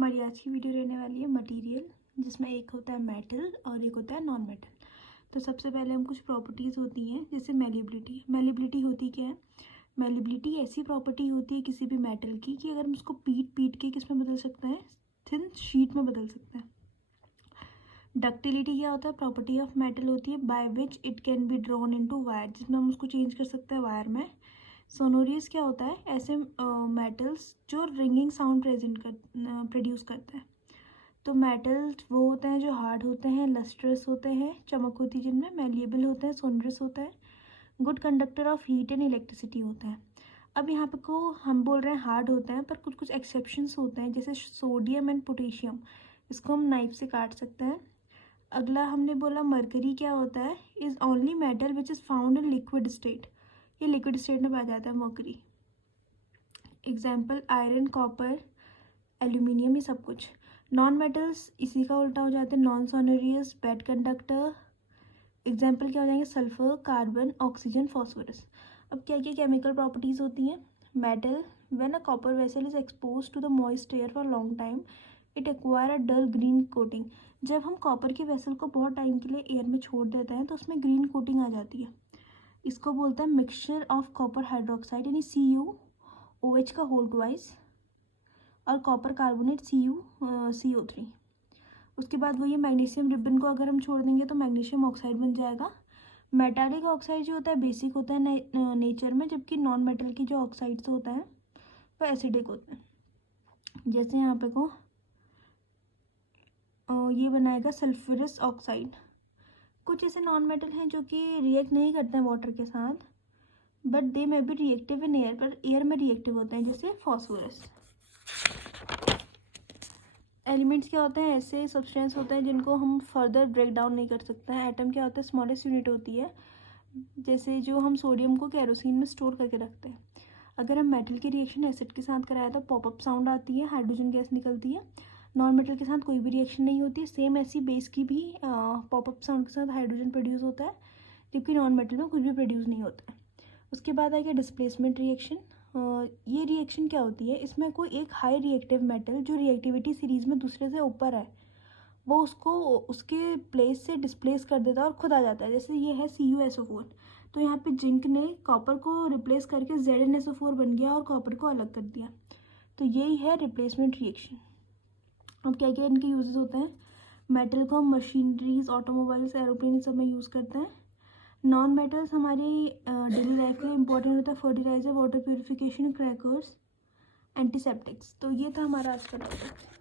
हमारी आज की वीडियो रहने वाली है मटेरियल, जिसमें एक होता है मेटल और एक होता है नॉन मेटल। तो सबसे पहले हम कुछ प्रॉपर्टीज़ होती हैं, जैसे मेलिबिलिटी। मेलिबिलिटी होती क्या है? मेलिबिलिटी ऐसी प्रॉपर्टी होती है किसी भी मेटल की कि अगर हम उसको पीट के किस में बदल सकते हैं, थिन शीट में बदल सकते हैं। डक्टिलिटी क्या होता है? प्रॉपर्टी ऑफ मेटल होती है by which it can be drawn into wire, जिसमें हम उसको चेंज कर सकते हैं वायर में। सोनोरियस क्या होता है? ऐसे मेटल्स जो रिंगिंग साउंड प्रोड्यूस करते हैं। तो मेटल्स वो होते हैं जो हार्ड होते हैं, लस्ट्रस होते हैं, चमक होती है जिनमें, मेलिएबल होते हैं, सोनरस होता है, good conductor of heat and electricity होता है। अब यहाँ पे को हम बोल रहे हैं हार्ड होते हैं, पर कुछ कुछ एक्सेप्शंस होते हैं, जैसे सोडियम एंड पोटेशियम, इसको हम नाइफ से काट सकते हैं। अगला हमने बोला मरकरी क्या होता है? Is only metal which is found in liquid state, ये लिक्विड स्टेट में पाया जाता है mercury. Example iron, copper, aluminium, ये सब कुछ। नॉन मेटल्स इसी का उल्टा हो जाते हैं, non sonorous, bad conductor. Example क्या हो जाएंगे? Sulphur, carbon, oxygen, phosphorus. अब क्या क्या केमिकल प्रॉपर्टीज़ होती हैं? Metal, when a copper vessel is expose to the moist air for long time it acquire a dull green coating. जब हम कॉपर के वेसल को बहुत टाइम के लिए एयर में छोड़ देते हैं तो उसमें ग्रीन कोटिंग आ जाती है। इसको बोलते हैं मिक्सचर ऑफ कॉपर हाइड्रोक्साइड यानी CuOH का होल ट्वाइस और कॉपर कार्बोनेट CO3। उसके बाद वही मैग्नीशियम रिबन को अगर हम छोड़ देंगे तो मैग्नीशियम ऑक्साइड बन जाएगा। मेटालिक ऑक्साइड जो होता है बेसिक होता है नेचर में, जबकि नॉन मेटल की जो ऑक्साइड्स होता है वो एसिडिक होते हैं। जैसे यहाँ पे को ये बनाएगा सल्फ्यूरस ऑक्साइड। कुछ ऐसे नॉन मेटल हैं जो कि रिएक्ट नहीं करते हैं वाटर के साथ, but they may be reactive in air, पर एयर में रिएक्टिव होते हैं, जैसे फॉस्फोरस। एलिमेंट्स क्या होते हैं? ऐसे सब्सटेंस होते हैं जिनको हम फर्दर ब्रेक डाउन नहीं कर सकते हैं। एटम क्या होता है? स्मॉलेस्ट यूनिट होती है, जैसे जो हम सोडियम को केरोसिन में स्टोर करके रखते हैं। अगर हम मेटल की रिएक्शन एसिड के साथ कराया तो पॉपअप साउंड आती है, हाइड्रोजन गैस निकलती है। नॉन मेटल के साथ कोई भी रिएक्शन नहीं होती। सेम ऐसी बेस की भी पॉपअप साउंड के साथ हाइड्रोजन प्रोड्यूस होता है, जबकि नॉन मेटल में कुछ भी प्रोड्यूस नहीं होता है। उसके बाद आएगा डिस्प्लेसमेंट रिएक्शन। ये रिएक्शन क्या होती है? इसमें कोई एक हाई रिएक्टिव मेटल जो रिएक्टिविटी सीरीज में दूसरे से ऊपर है, वो उसको उसके प्लेस से डिस्प्लेस कर देता है और खुद आ जाता है। जैसे ये है CuSO4, तो यहाँ पे जिंक ने कॉपर को रिप्लेस करके ZnSO4 बन गया और कॉपर को अलग कर दिया। तो यही है रिप्लेसमेंट रिएक्शन। अब क्या क्या इनके यूजेस होते हैं? मेटल को हम मशीनरीज, ऑटोमोबाइल्स, एरोप्लेन सब में यूज़ करते हैं। नॉन मेटल्स हमारी डेली लाइफ के लिए इंपॉर्टेंट होता है, fertiliser, water purification, crackers, antiseptics. तो ये था हमारा आज का टॉपिक।